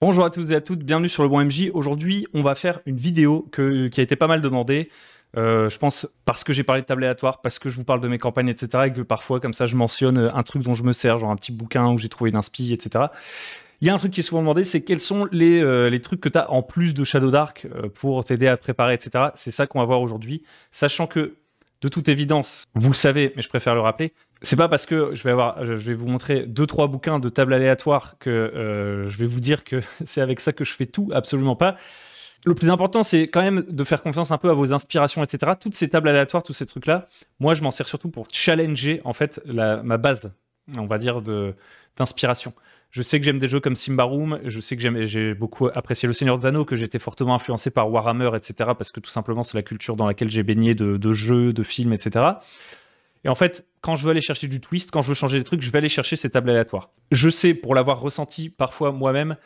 Bonjour à tous et à toutes, bienvenue sur le Bon MJ. Aujourd'hui, on va faire une vidéo qui a été pas mal demandée. Je pense parce que j'ai parlé de table aléatoire, parce que je vous parle de mes campagnes, etc. Et que parfois, comme ça, je mentionne un truc dont je me sers, genre un petit bouquin où j'ai trouvé une inspi, etc. Il y a un truc qui est souvent demandé, c'est quels sont les trucs que tu as en plus de Shadow Dark pour t'aider à préparer, etc. C'est ça qu'on va voir aujourd'hui, sachant que, de toute évidence, vous le savez, mais je préfère le rappeler, c'est pas parce que je vais vous montrer 2-3 bouquins de table aléatoire que je vais vous dire que c'est avec ça que je fais tout, absolument pas. Le plus important, c'est quand même de faire confiance un peu à vos inspirations, etc. Toutes ces tables aléatoires, tous ces trucs-là, moi, je m'en sers surtout pour challenger, en fait, ma base, on va dire, d'inspiration. Je sais que j'aime des jeux comme Symbaroum, je sais que j'ai beaucoup apprécié Le Seigneur des Anneaux, que j'étais fortement influencé par Warhammer, etc. Parce que tout simplement, c'est la culture dans laquelle j'ai baigné de jeux, de films, etc. Et en fait, quand je veux aller chercher du twist, quand je veux changer des trucs, je vais aller chercher ces tables aléatoires. Je sais, pour l'avoir ressenti parfois moi-même,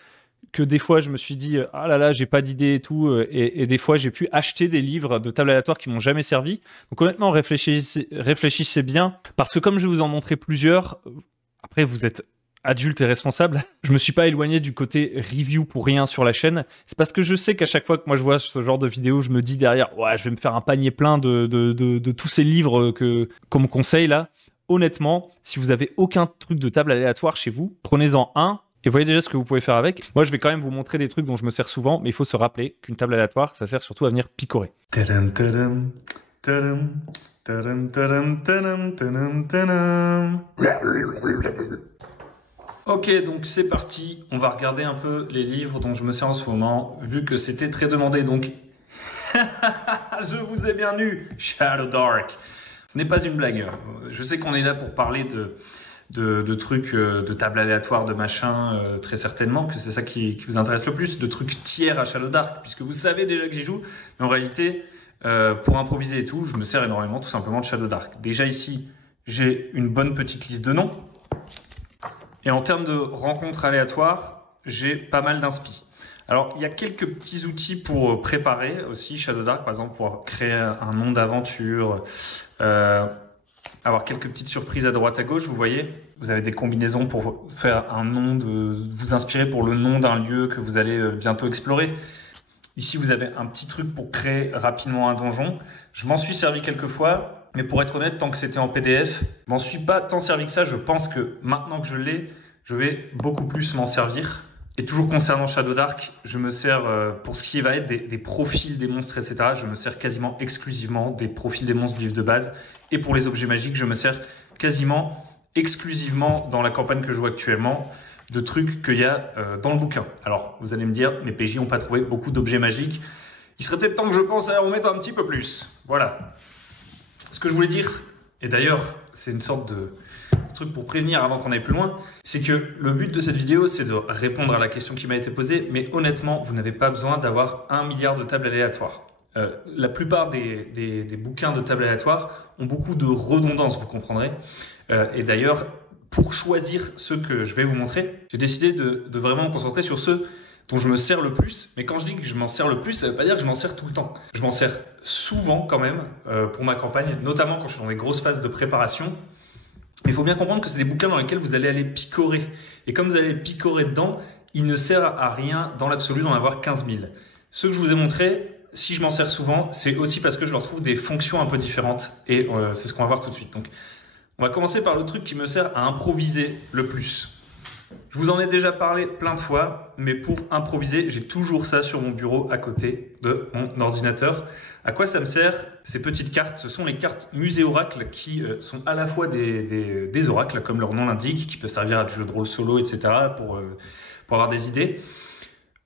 que des fois, je me suis dit « Ah là là, j'ai pas d'idée et tout ». Et des fois, j'ai pu acheter des livres de tables aléatoires qui m'ont jamais servi. Donc honnêtement, réfléchissez bien. Parce que comme je vais vous en montrer plusieurs, après, vous êtes adulte et responsable, je me suis pas éloigné du côté review pour rien sur la chaîne. C'est parce que je sais qu'à chaque fois que moi je vois ce genre de vidéo, je me dis derrière, ouais, je vais me faire un panier plein de tous ces livres qu'on me conseille là. Honnêtement, si vous avez aucun truc de table aléatoire chez vous, prenez-en un et voyez déjà ce que vous pouvez faire avec. Moi, je vais quand même vous montrer des trucs dont je me sers souvent, mais il faut se rappeler qu'une table aléatoire, ça sert surtout à venir picorer. Tadam, tadam, tadam, tadam, tadam, tadam, tadam, tadam. Ok, donc c'est parti. On va regarder un peu les livres dont je me sers en ce moment, vu que c'était très demandé. Donc, je vous ai bien eu, Shadow Dark. Ce n'est pas une blague. Je sais qu'on est là pour parler de trucs, de tables aléatoires, de machin, très certainement, que c'est ça qui vous intéresse le plus, de trucs tiers à Shadow Dark, puisque vous savez déjà que j'y joue. Mais en réalité, pour improviser et tout, je me sers énormément tout simplement de Shadow Dark. Déjà ici, j'ai une bonne petite liste de noms. Et en termes de rencontres aléatoires, j'ai pas mal d'inspi. Alors, il y a quelques petits outils pour préparer aussi Shadow Dark, par exemple, pour créer un nom d'aventure, avoir quelques petites surprises à droite à gauche, vous voyez. Vous avez des combinaisons pour faire un nom, vous inspirer pour le nom d'un lieu que vous allez bientôt explorer. Ici, vous avez un petit truc pour créer rapidement un donjon. Je m'en suis servi quelques fois. Mais pour être honnête, tant que c'était en PDF, je m'en suis pas tant servi que ça. Je pense que maintenant que je l'ai, je vais beaucoup plus m'en servir. Et toujours concernant Shadow Dark, je me sers, pour ce qui va être des profils des monstres, etc., je me sers quasiment exclusivement des profils des monstres du livre de base. Et pour les objets magiques, je me sers quasiment exclusivement dans la campagne que je joue actuellement de trucs qu'il y a dans le bouquin. Alors, vous allez me dire, mes PJ n'ont pas trouvé beaucoup d'objets magiques. Il serait peut-être temps que je pense à en mettre un petit peu plus. Voilà. Ce que je voulais dire, et d'ailleurs, c'est une sorte de truc pour prévenir avant qu'on aille plus loin, c'est que le but de cette vidéo, c'est de répondre à la question qui m'a été posée, mais honnêtement, vous n'avez pas besoin d'avoir 1 milliard de tables aléatoires. La plupart des bouquins de tables aléatoires ont beaucoup de redondance, vous comprendrez. Et d'ailleurs, pour choisir ceux que je vais vous montrer, j'ai décidé de vraiment me concentrer sur ceux dont je me sers le plus. Mais quand je dis que je m'en sers le plus, ça ne veut pas dire que je m'en sers tout le temps. Je m'en sers souvent quand même pour ma campagne, notamment quand je suis dans des grosses phases de préparation. Mais il faut bien comprendre que c'est des bouquins dans lesquels vous allez aller picorer. Et comme vous allez picorer dedans, il ne sert à rien dans l'absolu d'en avoir 15 000. Ceux que je vous ai montrés, si je m'en sers souvent, c'est aussi parce que je leur trouve des fonctions un peu différentes. Et c'est ce qu'on va voir tout de suite. Donc, on va commencer par le truc qui me sert à improviser le plus. Je vous en ai déjà parlé plein de fois, mais pour improviser, j'ai toujours ça sur mon bureau à côté de mon ordinateur. À quoi ça me sert? Ces petites cartes, ce sont les cartes Musée Oracle qui sont à la fois des oracles, comme leur nom l'indique, qui peuvent servir à du jeu de rôle solo, etc., pour avoir des idées.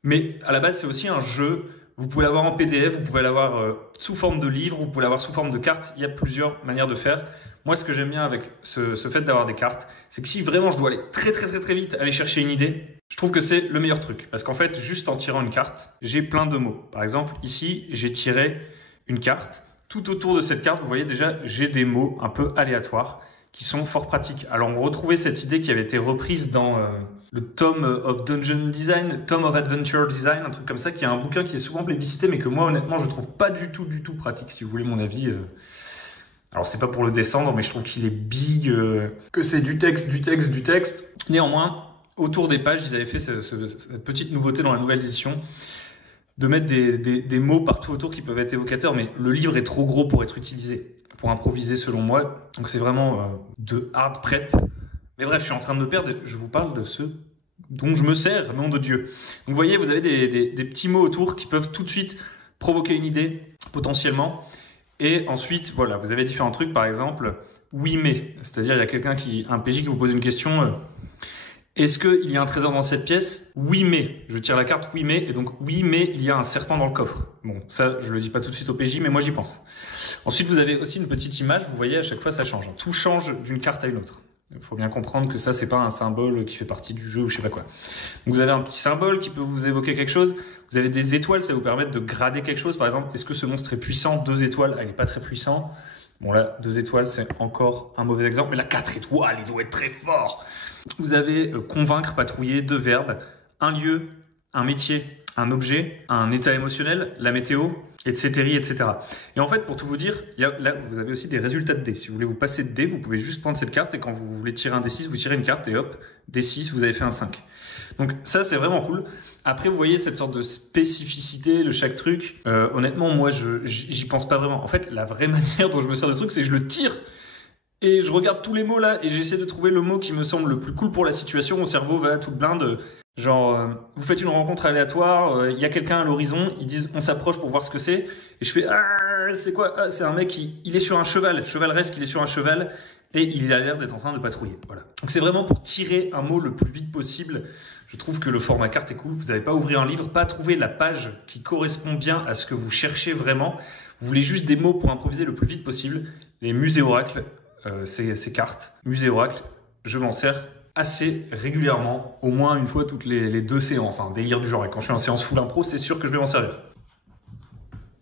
Mais à la base, c'est aussi un jeu. Vous pouvez l'avoir en PDF, vous pouvez l'avoir sous forme de livre, vous pouvez l'avoir sous forme de carte. Il y a plusieurs manières de faire. Moi, ce que j'aime bien avec ce fait d'avoir des cartes, c'est que si vraiment je dois aller très vite aller chercher une idée, je trouve que c'est le meilleur truc. Parce qu'en fait, juste en tirant une carte, j'ai plein de mots. Par exemple, ici, j'ai tiré une carte. Tout autour de cette carte, vous voyez déjà, j'ai des mots un peu aléatoires qui sont fort pratiques. Alors, on retrouvait cette idée qui avait été reprise dans le Tome of Dungeon Design, Tome of Adventure Design, un truc comme ça, qui est un bouquin qui est souvent plébiscité, mais que moi, honnêtement, je trouve pas du tout pratique, si vous voulez mon avis. Alors, c'est pas pour le descendre, mais je trouve qu'il est big, que c'est du texte. Néanmoins, autour des pages, ils avaient fait cette petite nouveauté dans la nouvelle édition, de mettre des mots partout autour qui peuvent être évocateurs, mais le livre est trop gros pour être utilisé, pour improviser selon moi. Donc c'est vraiment de hard prep. Mais bref, je suis en train de me perdre, je vous parle de ce dont je me sers, nom de Dieu. Donc vous voyez, vous avez des petits mots autour qui peuvent tout de suite provoquer une idée, potentiellement. Et ensuite, voilà, vous avez différents trucs, par exemple, oui mais, c'est-à-dire il y a un PJ qui vous pose une question, est-ce qu'il y a un trésor dans cette pièce? Oui mais, je tire la carte oui mais, et donc oui mais il y a un serpent dans le coffre. Bon, ça je le dis pas tout de suite au PJ, mais moi j'y pense. Ensuite vous avez aussi une petite image, vous voyez à chaque fois ça change, tout change d'une carte à une autre. Il faut bien comprendre que ça c'est pas un symbole qui fait partie du jeu ou je sais pas quoi. Donc vous avez un petit symbole qui peut vous évoquer quelque chose, vous avez des étoiles, ça va vous permettre de grader quelque chose, par exemple, est-ce que ce monstre est puissant? 2 étoiles, il n'est pas très puissant. Bon là, 2 étoiles, c'est encore un mauvais exemple, mais la 4 étoiles, il doit être très fort. Vous avez convaincre, patrouiller, 2 verbes, un lieu, un métier, un objet, un état émotionnel, la météo, etc., etc. Et en fait, pour tout vous dire, là, vous avez aussi des résultats de dés. Si vous voulez vous passer de dés, vous pouvez juste prendre cette carte et quand vous voulez tirer un D6, vous tirez une carte et hop, D6, vous avez fait un 5. Donc ça, c'est vraiment cool. Après, vous voyez cette sorte de spécificité de chaque truc. Honnêtement, moi, j'y pense pas vraiment. En fait, la vraie manière dont je me sers de ce truc, c'est que je le tire et je regarde tous les mots là et j'essaie de trouver le mot qui me semble le plus cool pour la situation. Mon cerveau va toute blinde. Genre, vous faites une rencontre aléatoire, il y a quelqu'un à l'horizon, ils disent on s'approche pour voir ce que c'est, et je fais c'est quoi? Ah, c'est un mec, il est sur un chevaleresque, il est sur un cheval, et il a l'air d'être en train de patrouiller. Voilà. Donc c'est vraiment pour tirer un mot le plus vite possible. Je trouve que le format carte est cool. Vous n'avez pas à ouvrir un livre, pas à trouver la page qui correspond bien à ce que vous cherchez vraiment. Vous voulez juste des mots pour improviser le plus vite possible. Les musées oracles, ces cartes, musées oracles, je m'en sers assez régulièrement, au moins une fois toutes les 2 séances, un délire du genre. Et quand je suis en séance full impro, c'est sûr que je vais m'en servir.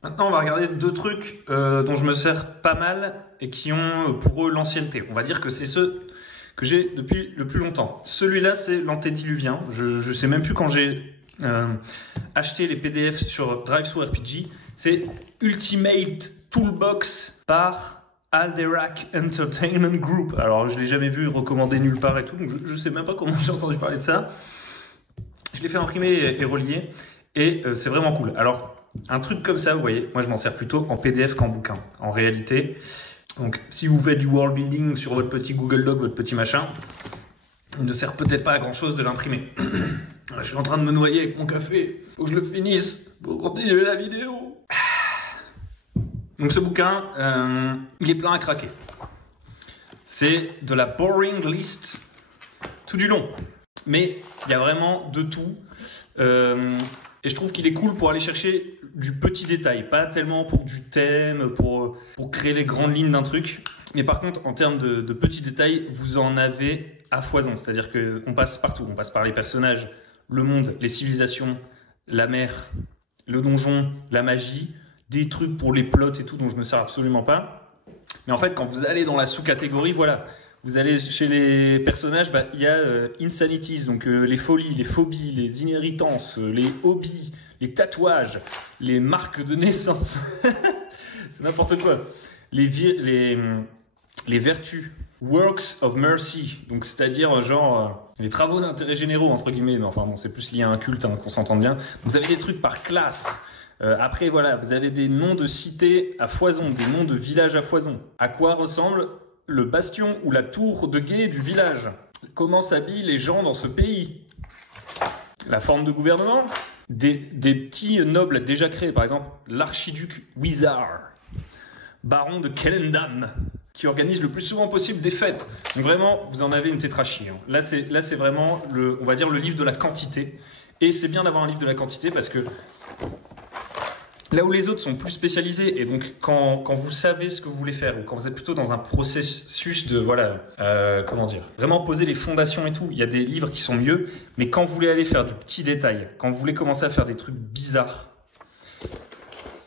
Maintenant, on va regarder 2 trucs dont je me sers pas mal et qui ont pour eux l'ancienneté. On va dire que c'est ceux que j'ai depuis le plus longtemps. Celui-là, c'est l'antédiluvien. Je sais même plus quand j'ai acheté les PDF sur DriveThruRPG. C'est Ultimate Toolbox par Alderac Entertainment Group. Alors, je ne l'ai jamais vu recommandé nulle part et tout, donc je ne sais même pas comment j'ai entendu parler de ça. Je l'ai fait imprimer et relier, et c'est vraiment cool. Alors, un truc comme ça, vous voyez, moi je m'en sers plutôt en PDF qu'en bouquin, en réalité. Donc, si vous faites du world building sur votre petit Google Doc, votre petit machin, il ne sert peut-être pas à grand-chose de l'imprimer. Je suis en train de me noyer avec mon café. Faut que je le finisse pour continuer la vidéo. Donc ce bouquin, il est plein à craquer. C'est de la boring list tout du long. Mais il y a vraiment de tout. Et je trouve qu'il est cool pour aller chercher du petit détail. Pas tellement pour du thème, pour créer les grandes lignes d'un truc. Mais par contre, en termes de petits détails, vous en avez à foison. C'est-à-dire qu'on passe partout. On passe par les personnages, le monde, les civilisations, la mer, le donjon, la magie, des trucs pour les plots et tout dont je me sers absolument pas. Mais en fait, quand vous allez dans la sous-catégorie, voilà, vous allez chez les personnages, il y a insanities, donc les folies, les phobies, les inhéritances, les hobbies, les tatouages, les marques de naissance, c'est n'importe quoi. Les vertus, works of mercy, donc c'est-à-dire genre les travaux d'intérêt généraux entre guillemets, mais enfin bon, c'est plus lié à un culte, hein, qu'on s'entende bien. Vous avez des trucs par classe. Après, voilà, vous avez des noms de cités à foison, des noms de villages à foison. À quoi ressemble le bastion ou la tour de guet du village? Comment s'habillent les gens dans ce pays? La forme de gouvernement? Des petits nobles déjà créés, par exemple, l'archiduc Wizard, baron de Kellendam, qui organise le plus souvent possible des fêtes. Donc vraiment, vous en avez une tétrachie. Hein. Là, c'est vraiment, on va dire, le livre de la quantité. Et c'est bien d'avoir un livre de la quantité parce que là où les autres sont plus spécialisés, et donc quand vous savez ce que vous voulez faire, ou quand vous êtes plutôt dans un processus de, voilà, comment dire, vraiment poser les fondations et tout, il y a des livres qui sont mieux, mais quand vous voulez aller faire du petit détail, quand vous voulez commencer à faire des trucs bizarres,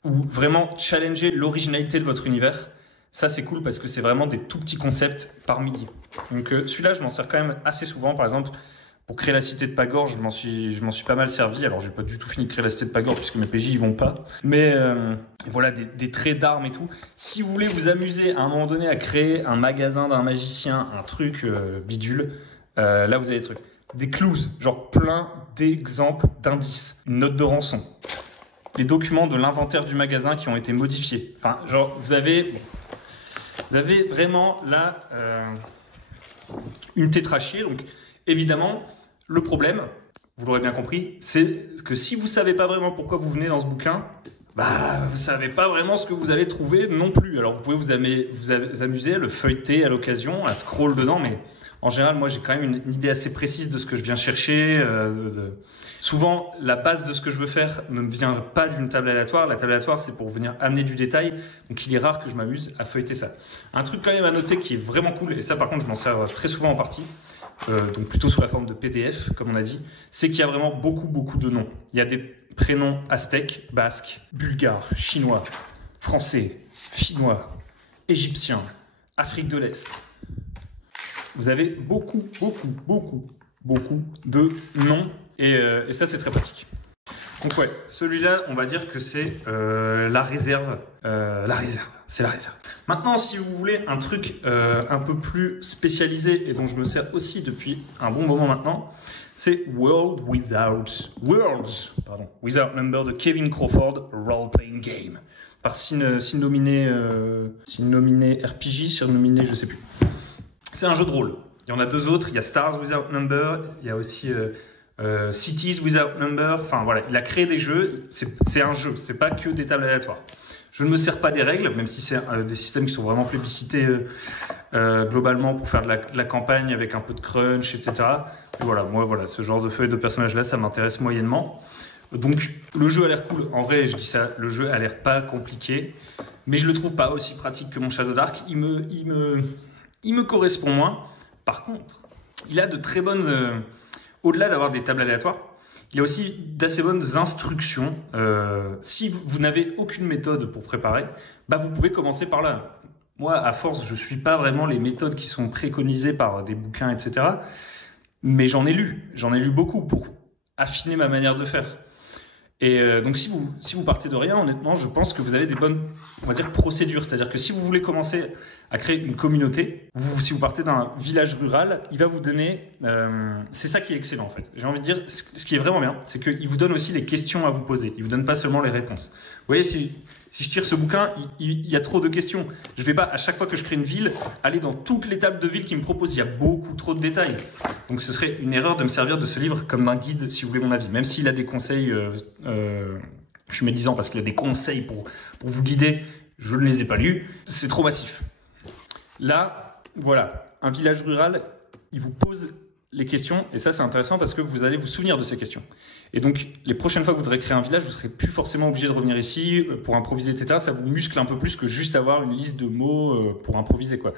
ou vraiment challenger l'originalité de votre univers, ça c'est cool parce que c'est vraiment des tout petits concepts par milliers. Donc celui-là, je m'en sers quand même assez souvent, par exemple, pour créer la cité de Pagor, je m'en suis pas mal servi. Alors, j'ai pas du tout fini de créer la cité de Pagor puisque mes PJ ils vont pas. Mais voilà, des traits d'armes et tout. Si vous voulez vous amuser à un moment donné à créer un magasin d'un magicien, un truc bidule, là vous avez des trucs. des clues, genre plein d'exemples d'indices, une note de rançon, les documents de l'inventaire du magasin qui ont été modifiés. Enfin, genre, vous avez vraiment là une tétrachée. Donc, évidemment, le problème, vous l'aurez bien compris, c'est que si vous ne savez pas vraiment pourquoi vous venez dans ce bouquin, bah, vous ne savez pas vraiment ce que vous allez trouver non plus. Alors, vous pouvez vous amuser à le feuilleter à l'occasion, à scroll dedans, mais en général, moi, j'ai quand même une idée assez précise de ce que je viens chercher. Souvent, la base de ce que je veux faire ne me vient pas d'une table aléatoire. La table aléatoire, c'est pour venir amener du détail. Donc, il est rare que je m'amuse à feuilleter ça. Un truc quand même à noter qui est vraiment cool, et ça, par contre, je m'en sers très souvent en partie, donc plutôt sous la forme de PDF, comme on a dit, c'est qu'il y a vraiment beaucoup de noms. Il y a des prénoms aztèques, basques, bulgares, chinois, français, finnois, égyptiens, Afrique de l'Est. Vous avez beaucoup de noms et ça, c'est très pratique. Donc ouais, celui-là, on va dire que c'est la réserve. C'est la réserve. Maintenant, si vous voulez un truc un peu plus spécialisé et dont je me sers aussi depuis un bon moment maintenant, c'est Worlds Without Number de Kevin Crawford, Role Playing Game. Par nominé RPG, nominé je sais plus. C'est un jeu de rôle. Il y en a deux autres. Il y a Stars Without Number. Il y a aussi Cities Without Number. Enfin voilà, il a créé des jeux. C'est un jeu. C'est pas que des tables aléatoires. Je ne me sers pas des règles, même si c'est des systèmes qui sont vraiment plébiscités globalement pour faire de la campagne avec un peu de crunch, etc. Et voilà, moi, voilà, ce genre de feuilles de personnages-là, ça m'intéresse moyennement. Donc, le jeu a l'air cool. En vrai, je dis ça, le jeu a l'air pas compliqué, mais je le trouve pas aussi pratique que mon Shadow Dark. Il me correspond moins. Par contre, il a de très bonnes... au-delà d'avoir des tables aléatoires, il y a aussi d'assez bonnes instructions. Si vous n'avez aucune méthode pour préparer, bah vous pouvez commencer par là. Moi, à force, je ne suis pas vraiment les méthodes qui sont préconisées par des bouquins, etc. Mais j'en ai lu beaucoup pour affiner ma manière de faire. Et donc, si vous partez de rien, honnêtement, je pense que vous avez des bonnes, on va dire, procédures. C'est-à-dire que si vous voulez commencer à créer une communauté, si vous partez d'un village rural, il va vous donner... c'est ça qui est excellent, en fait. J'ai envie de dire, ce qui est vraiment bien, c'est qu'il vous donne aussi les questions à vous poser. Il ne vous donne pas seulement les réponses. Vous voyez, si je tire ce bouquin, il y a trop de questions. Je ne vais pas, à chaque fois que je crée une ville, aller dans toutes les tables de ville qu'il me propose. Il y a beaucoup trop de détails. Donc, ce serait une erreur de me servir de ce livre comme d'un guide, si vous voulez mon avis. Même s'il a des conseils... je suis médisant parce qu'il y a des conseils pour vous guider. Je ne les ai pas lus. C'est trop massif. Là, voilà, un village rural, il vous pose les questions. Et ça, c'est intéressant parce que vous allez vous souvenir de ces questions. Et donc, les prochaines fois que vous voudrez créer un village, vous ne serez plus forcément obligé de revenir ici pour improviser, etc. Ça vous muscle un peu plus que juste avoir une liste de mots pour improviser, quoi.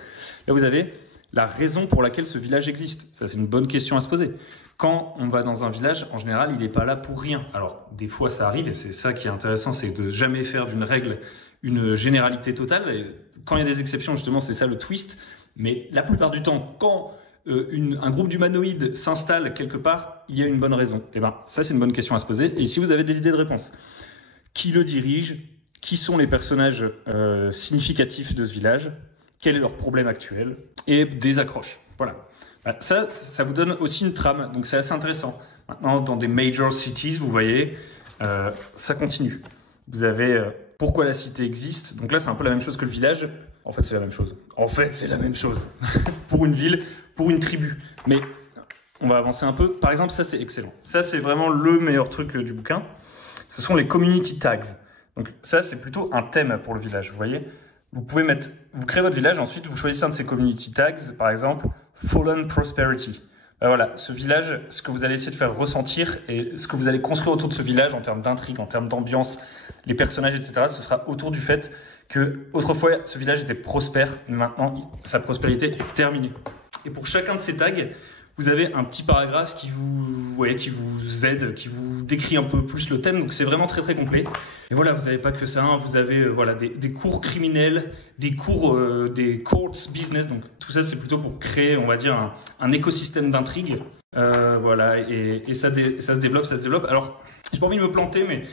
Là, vous avez la raison pour laquelle ce village existe. Ça, c'est une bonne question à se poser. Quand on va dans un village, en général, il n'est pas là pour rien. Alors, des fois, ça arrive, et c'est ça qui est intéressant, c'est de jamais faire d'une règle une généralité totale. Et quand il y a des exceptions, justement, c'est ça le twist. Mais la plupart du temps, quand un groupe d'humanoïdes s'installe quelque part, il y a une bonne raison. Et bien, ça, c'est une bonne question à se poser. Et ici, vous avez des idées de réponse. Qui le dirige? Qui sont les personnages significatifs de ce village? Quel est leur problème actuel? Et des accroches. Voilà. Ça vous donne aussi une trame, donc c'est assez intéressant. Maintenant, dans des major cities, vous voyez, ça continue. Vous avez pourquoi la cité existe. Donc là, c'est un peu la même chose que le village. En fait, c'est la même chose. Pour une ville, pour une tribu. Mais on va avancer un peu. Par exemple, ça, c'est excellent. Ça, c'est vraiment le meilleur truc du bouquin. Ce sont les community tags. Donc ça, c'est plutôt un thème pour le village, vous voyez. Vous créez votre village, ensuite vous choisissez un de ces community tags, par exemple, Fallen Prosperity. Voilà, ce village, ce que vous allez essayer de faire ressentir et ce que vous allez construire autour de ce village en termes d'intrigue, en termes d'ambiance, les personnages, etc., ce sera autour du fait que autrefois ce village était prospère, mais maintenant sa prospérité est terminée. Et pour chacun de ces tags, vous avez un petit paragraphe qui vous aide, qui vous décrit un peu plus le thème. Donc c'est vraiment très très complet. Et voilà, vous n'avez pas que ça. Vous avez des cours criminels, des courts business. Donc tout ça, c'est plutôt pour créer, on va dire, un écosystème d'intrigue. Voilà, et ça se développe. Alors, j'ai pas envie de me planter, mais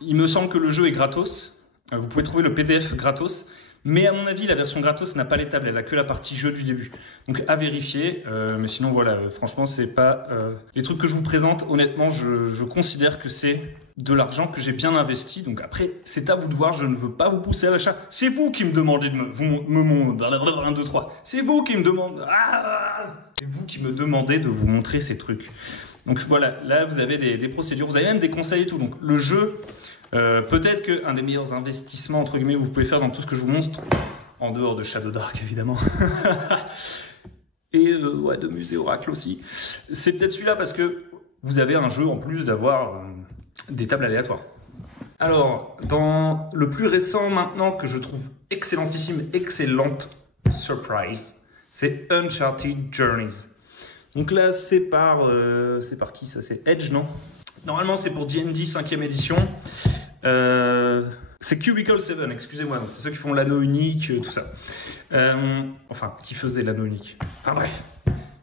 il me semble que le jeu est gratos. Vous pouvez trouver le PDF gratos. Mais à mon avis, la version gratos n'a pas les tables, elle a que la partie jeu du début. Donc à vérifier, mais sinon voilà, franchement, c'est pas... Les trucs que je vous présente, honnêtement, je considère que c'est de l'argent que j'ai bien investi. Donc après, c'est à vous de voir, je ne veux pas vous pousser à l'achat. C'est vous qui me demandez de me... 1, 2, 3. C'est vous qui me demandez... C'est vous qui me demandez de vous montrer ces trucs. Donc voilà, là vous avez des procédures, vous avez même des conseils et tout. Donc le jeu, peut-être qu'un des meilleurs investissements, entre guillemets, vous pouvez faire dans tout ce que je vous montre, en dehors de Shadow Dark évidemment, et ouais, de Musée Oracle aussi, c'est peut-être celui-là parce que vous avez un jeu en plus d'avoir des tables aléatoires. Alors, dans le plus récent maintenant que je trouve excellente surprise, c'est Uncharted Journeys. Donc là, c'est par qui ça? C'est Edge, non? Normalement, c'est pour D&D 5e édition. C'est Cubicle 7, excusez-moi. C'est ceux qui font l'anneau unique, tout ça. Enfin, qui faisaient l'anneau unique. Enfin bref.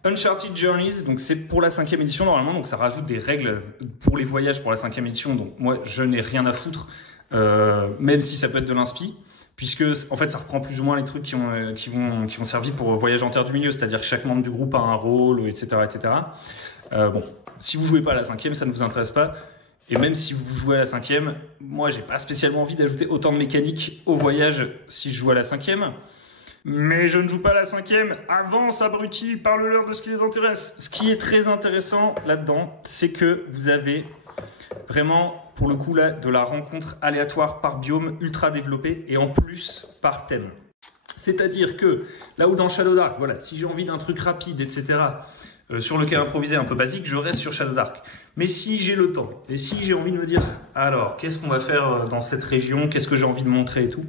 Uncharted Journeys, donc c'est pour la 5e édition normalement, donc ça rajoute des règles pour les voyages pour la 5e édition, donc moi je n'ai rien à foutre, même si ça peut être de l'inspi, puisque en fait ça reprend plus ou moins les trucs qui vont servir pour Voyage en Terre du Milieu, c'est-à-dire que chaque membre du groupe a un rôle, etc. etc. Bon, si vous jouez pas à la 5e, ça ne vous intéresse pas, et même si vous jouez à la 5e, moi j'ai pas spécialement envie d'ajouter autant de mécaniques au voyage si je joue à la 5e. Mais je ne joue pas la 5e. Avance, abruti, parle-leur de ce qui les intéresse. Ce qui est très intéressant là-dedans, c'est que vous avez vraiment, pour le coup, là, de la rencontre aléatoire par biome ultra développée et en plus par thème. C'est-à-dire que là où dans Shadow Dark, voilà, si j'ai envie d'un truc rapide, etc., sur lequel improviser un peu basique, je reste sur Shadow Dark. Mais si j'ai le temps et si j'ai envie de me dire, alors, qu'est-ce qu'on va faire dans cette région, qu'est-ce que j'ai envie de montrer et tout,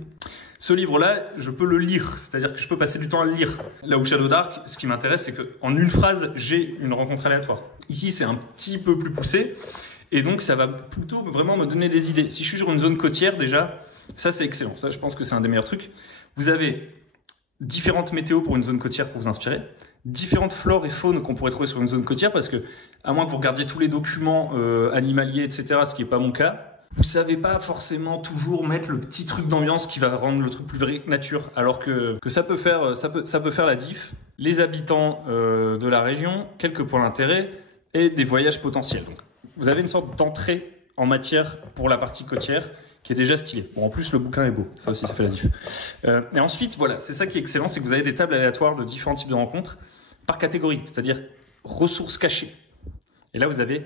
ce livre-là, je peux le lire, c'est-à-dire que je peux passer du temps à le lire. Là où Shadow Dark, ce qui m'intéresse, c'est qu'en une phrase, j'ai une rencontre aléatoire. Ici, c'est un petit peu plus poussé, et donc ça va plutôt vraiment me donner des idées. Si je suis sur une zone côtière, déjà, ça c'est excellent. Ça, je pense que c'est un des meilleurs trucs. Vous avez différentes météos pour une zone côtière pour vous inspirer, différentes flores et faunes qu'on pourrait trouver sur une zone côtière, parce que, à moins que vous regardiez tous les documents animaliers, etc., ce qui n'est pas mon cas, vous savez pas forcément toujours mettre le petit truc d'ambiance qui va rendre le truc plus vrai que nature, alors que ça peut faire la diff. Les habitants de la région, quelques points d'intérêt et des voyages potentiels. Donc, vous avez une sorte d'entrée en matière pour la partie côtière qui est déjà stylée. Bon, en plus, le bouquin est beau, ça aussi, ça fait la diff. Et ensuite, voilà, c'est ça qui est excellent, c'est que vous avez des tables aléatoires de différents types de rencontres par catégorie, c'est-à-dire ressources cachées. Et là, vous avez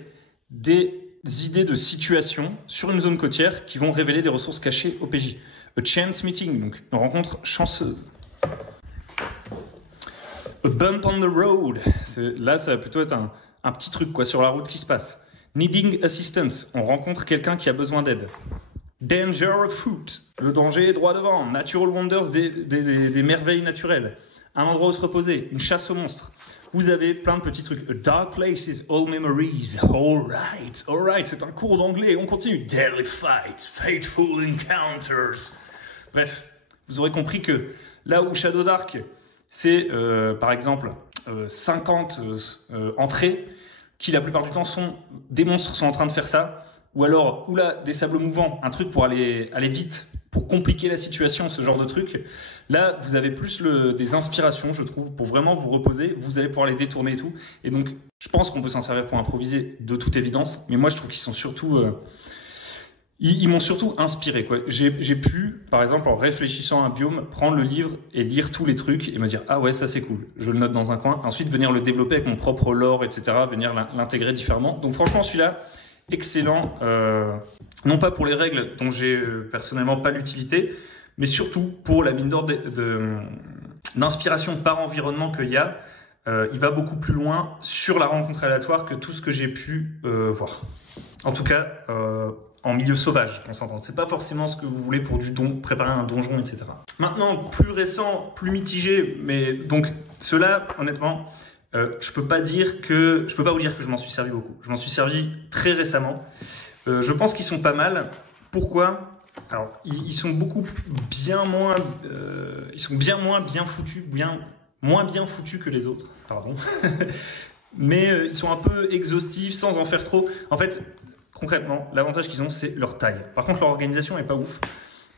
des idées de situation sur une zone côtière qui vont révéler des ressources cachées au PJ. A chance meeting, donc une rencontre chanceuse. A bump on the road, là ça va plutôt être un petit truc quoi, sur la route qui se passe. Needing assistance, on rencontre quelqu'un qui a besoin d'aide. Danger afoot, le danger est droit devant. Natural wonders, des merveilles naturelles. Un endroit où se reposer, une chasse aux monstres. Vous avez plein de petits trucs. A dark places, all memories. All right, c'est un cours d'anglais. On continue. Deadly fights, fateful encounters. Bref, vous aurez compris que là où Shadow Dark, c'est par exemple 50 entrées, qui la plupart du temps sont des monstres sont en train de faire ça, ou alors des sables mouvants, un truc pour aller vite, pour compliquer la situation, ce genre de truc. Là, vous avez plus des inspirations, je trouve, pour vraiment vous reposer. Vous allez pouvoir les détourner et tout. Et donc, je pense qu'on peut s'en servir pour improviser de toute évidence. Mais moi, je trouve qu'ils sont surtout... ils m'ont surtout inspiré, quoi. J'ai pu, par exemple, en réfléchissant à un biome, prendre le livre et lire tous les trucs et me dire « Ah ouais, ça c'est cool, je le note dans un coin. » Ensuite, venir le développer avec mon propre lore, etc. Venir l'intégrer différemment. Donc franchement, celui-là, excellent. Non pas pour les règles dont j'ai personnellement pas l'utilité, mais surtout pour la mine d'or d'inspiration par environnement qu'il y a. Il va beaucoup plus loin sur la rencontre aléatoire que tout ce que j'ai pu voir. En tout cas, en milieu sauvage, qu'on s'entende. C'est pas forcément ce que vous voulez pour préparer un donjon, etc. Maintenant, plus récent, plus mitigé, mais donc ceux-là, honnêtement, je peux pas vous dire que je m'en suis servi beaucoup. Je m'en suis servi très récemment. Je pense qu'ils sont pas mal. Pourquoi ? Alors, ils sont bien moins bien foutus que les autres, pardon. Mais ils sont un peu exhaustifs sans en faire trop. En fait, concrètement, l'avantage qu'ils ont, c'est leur taille. Par contre, leur organisation est pas ouf.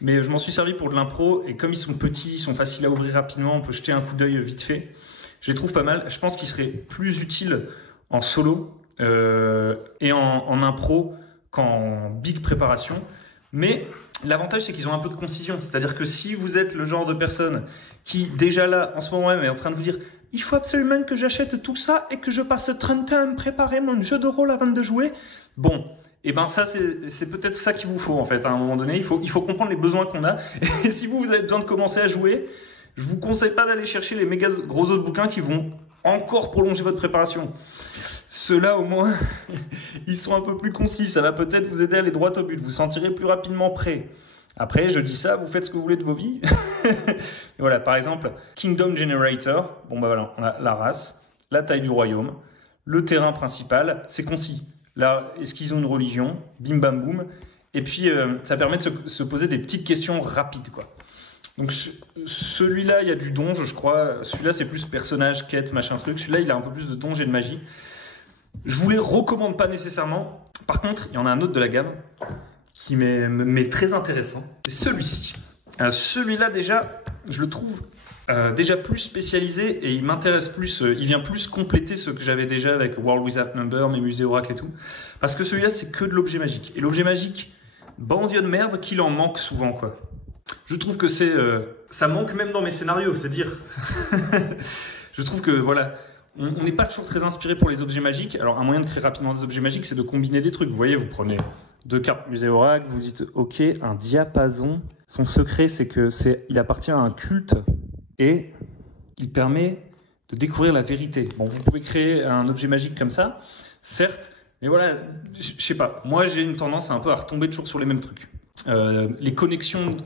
Mais je m'en suis servi pour de l'impro, et comme ils sont petits, ils sont faciles à ouvrir rapidement, on peut jeter un coup d'œil vite fait. Je les trouve pas mal. Je pense qu'ils seraient plus utiles en solo et en impro qu'en big préparation. Mais l'avantage, c'est qu'ils ont un peu de concision. C'est-à-dire que si vous êtes le genre de personne qui, déjà là, en ce moment même, est en train de vous dire « Il faut absolument que j'achète tout ça et que je passe 30 ans à me préparer mon jeu de rôle avant de jouer », bon, et ben ça, c'est peut-être ça qu'il vous faut, en fait. À un moment donné, il faut comprendre les besoins qu'on a. Et si vous avez besoin de commencer à jouer, je vous conseille pas d'aller chercher les méga gros autres bouquins qui vont encore prolonger votre préparation. Ceux-là, au moins, ils sont un peu plus concis. Ça va peut-être vous aider à aller droit au but. Vous sentirez plus rapidement prêt. Après, je dis ça, vous faites ce que vous voulez de vos vies. Voilà, par exemple, Kingdom Generator. Bon, bah voilà, on a la race, la taille du royaume, le terrain principal. C'est concis. Là, est-ce qu'ils ont une religion? Bim, bam, boum. Et puis, ça permet de se poser des petites questions rapides, quoi. Donc celui-là, il y a du donge, je crois. Celui-là, c'est plus personnage, quête, machin truc. Celui-là, il a un peu plus de donge et de magie. Je vous les recommande pas nécessairement. Par contre, il y en a un autre de la gamme qui m'est très intéressant. C'est celui-ci. Celui-là, déjà, je le trouve déjà plus spécialisé et il m'intéresse plus. Il vient plus compléter ce que j'avais déjà avec World Without Number, mes musées Oracle et tout. Parce que celui-là, c'est que de l'objet magique. Et l'objet magique, bandier de merde, qu'il en manque souvent, quoi. Je trouve que ça manque même dans mes scénarios, c'est dire. Je trouve que voilà, on n'est pas toujours très inspiré pour les objets magiques. Alors un moyen de créer rapidement des objets magiques, c'est de combiner des trucs. Vous voyez, vous prenez 2 cartes musée Oracle, vous dites ok, un diapason. Son secret, c'est que il appartient à un culte et il permet de découvrir la vérité. Bon, vous pouvez créer un objet magique comme ça, certes, mais voilà, je sais pas. Moi, j'ai une tendance un peu à retomber toujours sur les mêmes trucs. Les connexions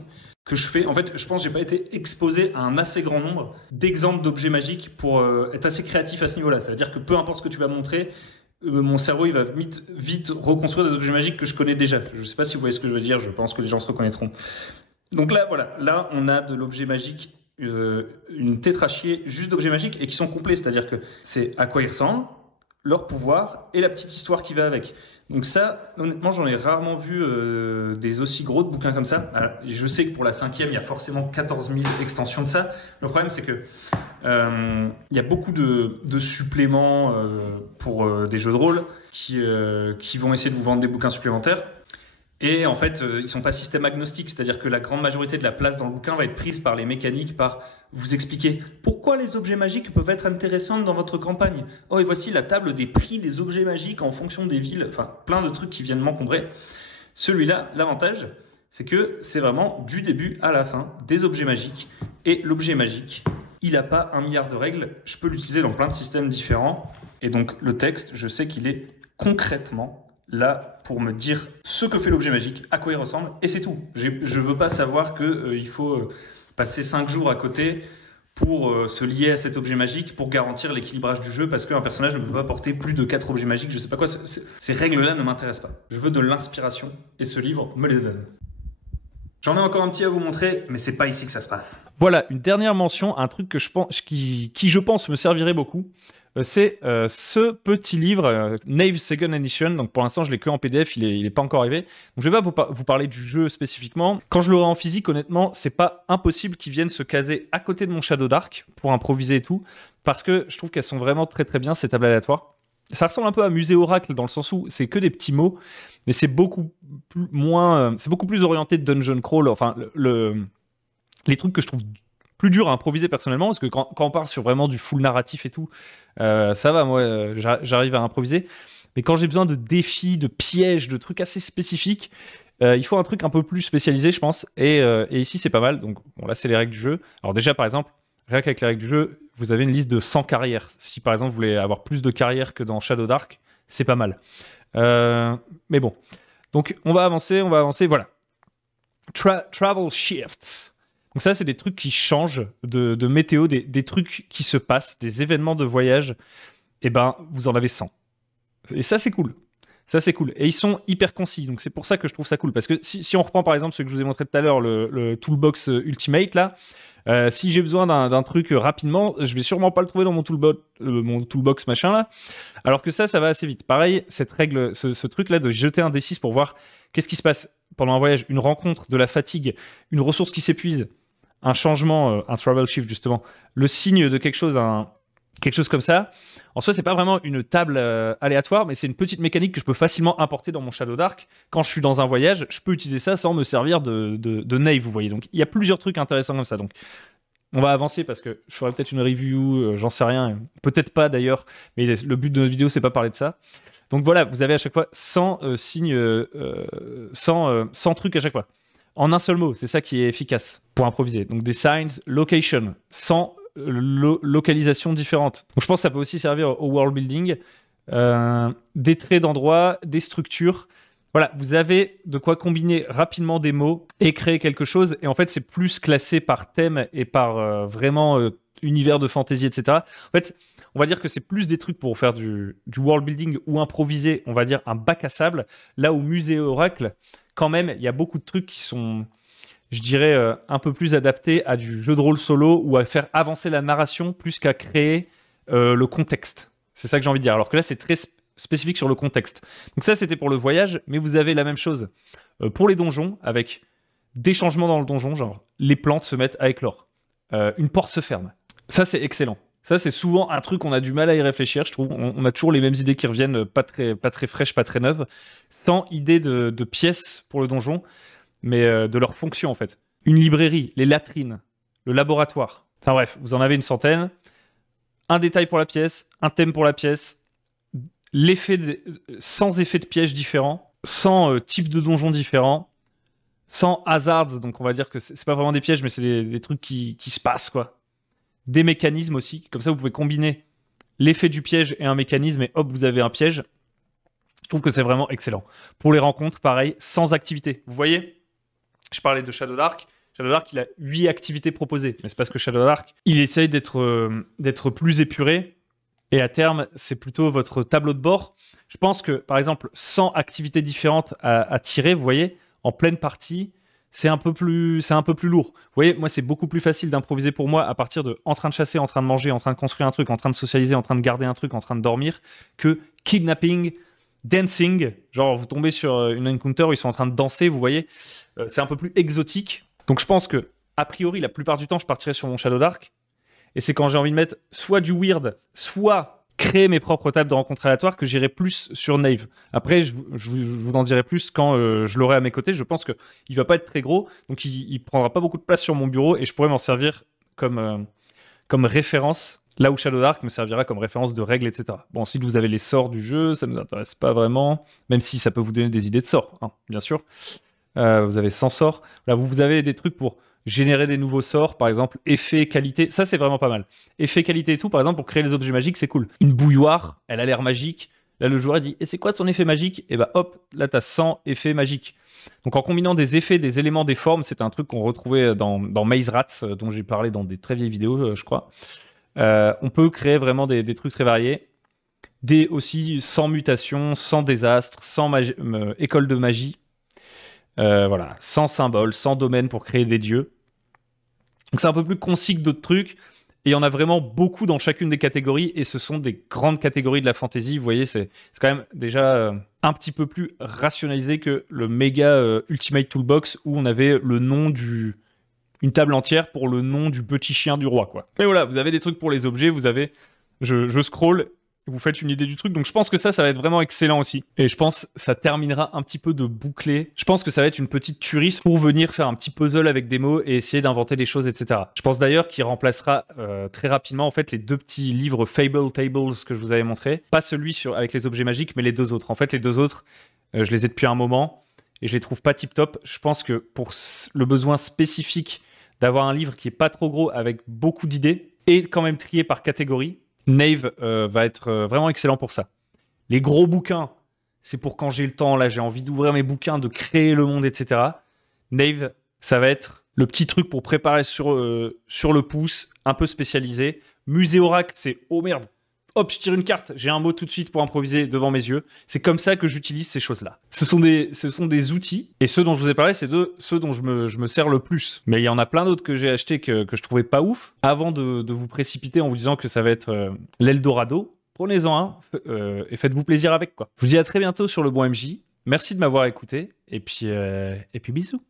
que je fais, en fait, je pense que j'ai pas été exposé à un assez grand nombre d'exemples d'objets magiques pour être assez créatif à ce niveau-là. Ça veut dire que peu importe ce que tu vas montrer, mon cerveau il va vite reconstruire des objets magiques que je connais déjà. Je sais pas si vous voyez ce que je veux dire, je pense que les gens se reconnaîtront. Donc là, voilà, là on a de l'objet magique, une tétrachier juste d'objets magiques et qui sont complets, c'est-à-dire que c'est à quoi ils ressemblent, leur pouvoir et la petite histoire qui va avec. Donc ça, honnêtement, j'en ai rarement vu des aussi gros de bouquins comme ça. Alors, je sais que pour la 5e, il y a forcément 14 000 extensions de ça. Le problème, c'est que il y a beaucoup de suppléments pour des jeux de rôle qui vont essayer de vous vendre des bouquins supplémentaires. Et en fait, ils ne sont pas système agnostique, c'est-à-dire que la grande majorité de la place dans le bouquin va être prise par les mécaniques, par vous expliquer pourquoi les objets magiques peuvent être intéressants dans votre campagne. Oh, et voici la table des prix des objets magiques en fonction des villes, enfin plein de trucs qui viennent m'encombrer. Celui-là, l'avantage, c'est que c'est vraiment du début à la fin des objets magiques. Et l'objet magique, il n'a pas 1 milliard de règles, je peux l'utiliser dans plein de systèmes différents. Et donc le texte, je sais qu'il est concrètement là pour me dire ce que fait l'objet magique, à quoi il ressemble, et c'est tout. Je ne veux pas savoir qu'il faut passer 5 jours à côté pour se lier à cet objet magique, pour garantir l'équilibrage du jeu, parce qu'un personnage ne peut pas porter plus de 4 objets magiques, je ne sais pas quoi. Ces règles-là ne m'intéressent pas. Je veux de l'inspiration, et ce livre me les donne. J'en ai encore un petit à vous montrer, mais c'est pas ici que ça se passe. Voilà, une dernière mention, un truc que je pense, qui je pense me servirait beaucoup. C'est ce petit livre, Knave Second Edition. Donc pour l'instant, je l'ai que en PDF, il est pas encore arrivé. Donc je vais pas vous parler du jeu spécifiquement. Quand je l'aurai en physique, honnêtement, c'est pas impossible qu'ils viennent se caser à côté de mon Shadow Dark pour improviser et tout, parce que je trouve qu'elles sont vraiment très très bien, ces tables aléatoires. Ça ressemble un peu à Musée Oracle dans le sens où c'est que des petits mots, mais c'est beaucoup plus orienté de dungeon crawl. Enfin, les trucs que je trouve plus dur à improviser personnellement, parce que quand on part sur vraiment du full narratif et tout, ça va, moi, j'arrive à improviser. Mais quand j'ai besoin de défis, de pièges, de trucs assez spécifiques, il faut un truc un peu plus spécialisé, je pense. Et ici, c'est pas mal. Donc, bon, là, c'est les règles du jeu. Alors déjà, par exemple, rien qu'avec les règles du jeu, vous avez une liste de 100 carrières. Si, par exemple, vous voulez avoir plus de carrières que dans Shadow Dark, c'est pas mal. Mais bon. Donc, on va avancer. Voilà. Travel Shifts. Donc ça, c'est des trucs qui changent de météo, des trucs qui se passent, des événements de voyage. Et ben, vous en avez 100. Et ça, c'est cool. Ça, c'est cool. Et ils sont hyper concis. Donc c'est pour ça que je trouve ça cool. Parce que si on reprend par exemple ce que je vous ai montré tout à l'heure, le Toolbox Ultimate, là, si j'ai besoin d'un truc rapidement, je vais sûrement pas le trouver dans mon Toolbox machin là. Alors que ça va assez vite. Pareil, cette règle, ce truc-là de jeter un D6 pour voir qu'est-ce qui se passe pendant un voyage, une rencontre, de la fatigue, une ressource qui s'épuise, un changement, un travel shift justement, le signe de quelque chose, quelque chose comme ça. En soi, c'est pas vraiment une table aléatoire, mais c'est une petite mécanique que je peux facilement importer dans mon Shadow Dark. Quand je suis dans un voyage, je peux utiliser ça sans me servir de Nave, vous voyez. Donc, il y a plusieurs trucs intéressants comme ça. Donc, on va avancer parce que je ferai peut-être une review, j'en sais rien. Peut-être pas d'ailleurs, mais le but de notre vidéo, c'est pas parler de ça. Donc voilà, vous avez à chaque fois 100 signes, 100 trucs à chaque fois. En un seul mot, c'est ça qui est efficace pour improviser. Donc des signs, location, 100 localisations différentes. Donc je pense que ça peut aussi servir au world building. Des traits d'endroit, des structures. Voilà, vous avez de quoi combiner rapidement des mots et créer quelque chose. Et en fait, c'est plus classé par thème et par vraiment univers de fantasy, etc. En fait, on va dire que c'est plus des trucs pour faire du world building ou improviser, on va dire, un bac à sable. Là où Musée et Oracle, quand même, il y a beaucoup de trucs qui sont, je dirais, un peu plus adaptés à du jeu de rôle solo ou à faire avancer la narration plus qu'à créer le contexte. C'est ça que j'ai envie de dire. Alors que là, c'est très spécifique sur le contexte. Donc ça, c'était pour le voyage, mais vous avez la même chose pour les donjons, avec des changements dans le donjon, genre les plantes se mettent à éclore, une porte se ferme. Ça, c'est excellent. Ça, c'est souvent un truc, on a du mal à y réfléchir, je trouve. On a toujours les mêmes idées qui reviennent, pas très fraîches, pas très neuves, sans idée de pièces pour le donjon, mais de leur fonction, en fait. Une librairie, les latrines, le laboratoire. Enfin bref, vous en avez une centaine. Un détail pour la pièce, un thème pour la pièce, sans effet de piège différents, sans type de donjon différents, sans hazards, donc on va dire que c'est pas vraiment des pièges, mais c'est des trucs qui se passent, quoi. Des mécanismes aussi, comme ça vous pouvez combiner l'effet du piège et un mécanisme, et hop, vous avez un piège. Je trouve que c'est vraiment excellent. Pour les rencontres, pareil, sans activité. Vous voyez, je parlais de Shadow Dark. Shadow Dark, il a 8 activités proposées, mais c'est parce que Shadow Dark, il essaye d'être plus épuré, et à terme, c'est plutôt votre tableau de bord. Je pense que, par exemple, 100 activités différentes à tirer, vous voyez, en pleine partie, c'est un peu plus lourd. Vous voyez, moi, c'est beaucoup plus facile d'improviser pour moi à partir de en train de chasser, en train de manger, en train de construire un truc, en train de socialiser, en train de garder un truc, en train de dormir, que kidnapping, dancing. Genre, vous tombez sur une encounter où ils sont en train de danser, vous voyez. C'est un peu plus exotique. Donc, je pense que, a priori, la plupart du temps, je partirai sur mon Shadow Dark. Et c'est quand j'ai envie de mettre soit du weird, soit créer mes propres tables de rencontres aléatoires que j'irai plus sur Nave. Après, je vous en dirai plus quand je l'aurai à mes côtés. Je pense qu'il ne va pas être très gros, donc il ne prendra pas beaucoup de place sur mon bureau et je pourrais m'en servir comme référence, là où Shadow Dark me servira comme référence de règles, etc. Bon, ensuite, vous avez les sorts du jeu, ça ne nous intéresse pas vraiment, même si ça peut vous donner des idées de sorts, hein, bien sûr. Vous avez 100 sorts. Là, vous avez des trucs pour générer des nouveaux sorts, par exemple, effet, qualité, ça c'est vraiment pas mal. Effet, qualité et tout, par exemple, pour créer les objets magiques, c'est cool. Une bouilloire, elle a l'air magique. Là, le joueur dit, et c'est quoi son effet magique? Et bah hop, là t'as 100 effets magiques. Donc en combinant des effets, des éléments, des formes, c'est un truc qu'on retrouvait dans Maze Rats, dont j'ai parlé dans des très vieilles vidéos, je crois. On peut créer vraiment des trucs très variés. Aussi sans mutation, sans désastre, sans école de magie. Voilà, sans symbole, sans domaine pour créer des dieux. Donc c'est un peu plus concis que d'autres trucs, et il y en a vraiment beaucoup dans chacune des catégories, et ce sont des grandes catégories de la fantasy. Vous voyez, c'est quand même déjà un petit peu plus rationalisé que le méga Ultimate Toolbox, où on avait le nom une table entière pour le nom du petit chien du roi, quoi. Et voilà, vous avez des trucs pour les objets, vous avez... Je scroll... Vous faites une idée du truc. Donc je pense que ça va être vraiment excellent aussi. Et je pense que ça terminera un petit peu de boucler. Je pense que ça va être une petite tuerie pour venir faire un petit puzzle avec des mots et essayer d'inventer des choses, etc. Je pense d'ailleurs qu'il remplacera très rapidement en fait les 2 petits livres Fable Tables que je vous avais montrés. Pas celui avec les objets magiques, mais les 2 autres. En fait, les 2 autres, je les ai depuis un moment et je les trouve pas tip-top. Je pense que pour le besoin spécifique d'avoir un livre qui est pas trop gros avec beaucoup d'idées et quand même trié par catégorie, Nave va être vraiment excellent pour ça. Les gros bouquins, c'est pour quand j'ai le temps, là j'ai envie d'ouvrir mes bouquins, de créer le monde, etc. Nave, ça va être le petit truc pour préparer sur le pouce, un peu spécialisé. Musée Oracle, c'est oh merde, hop, je tire une carte, j'ai un mot tout de suite pour improviser devant mes yeux. C'est comme ça que j'utilise ces choses-là. Ce sont des outils, et ceux dont je vous ai parlé, c'est ceux dont je me sers le plus. Mais il y en a plein d'autres que j'ai achetés que je trouvais pas ouf. Avant de vous précipiter en vous disant que ça va être l'Eldorado, prenez-en un et faites-vous plaisir avec, quoi. Je vous dis à très bientôt sur le bon MJ. Merci de m'avoir écouté et puis bisous.